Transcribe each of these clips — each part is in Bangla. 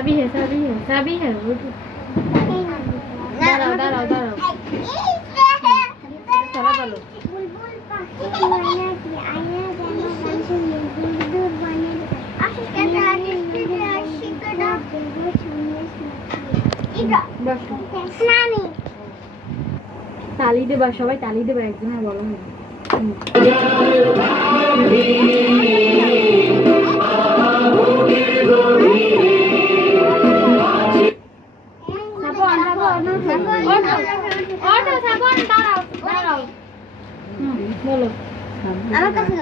सभी है दाঁড়াও সারা বলো তালি দেবা সবাই তালি দেবা একজন বলো বলো আমার কাছে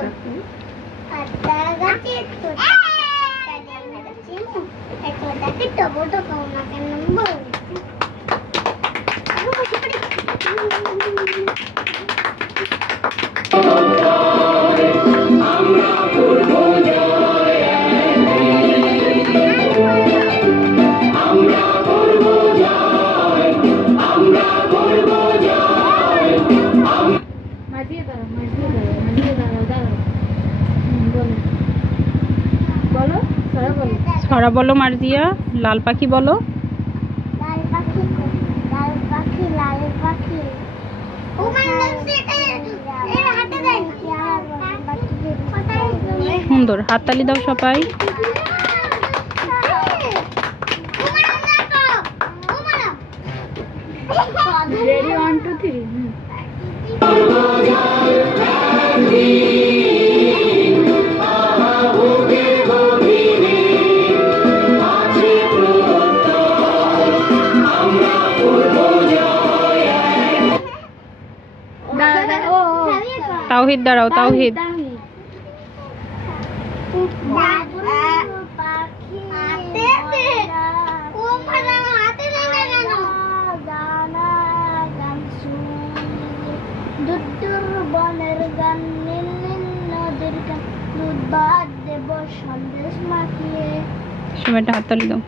ছড়া বলো মার্জিয়া লাল পাখি বলো লাল পাখি লাল পাখি সুন্দর হাততালি দাও সবাই রেডি 1 2 3 তাওহিদ দাঁড়াও তাওহিদ বনের গান নীল নদীর গান দুধ ভাত দেব সন্দেশ মাখিয়ে সময়টা হাততালি দাও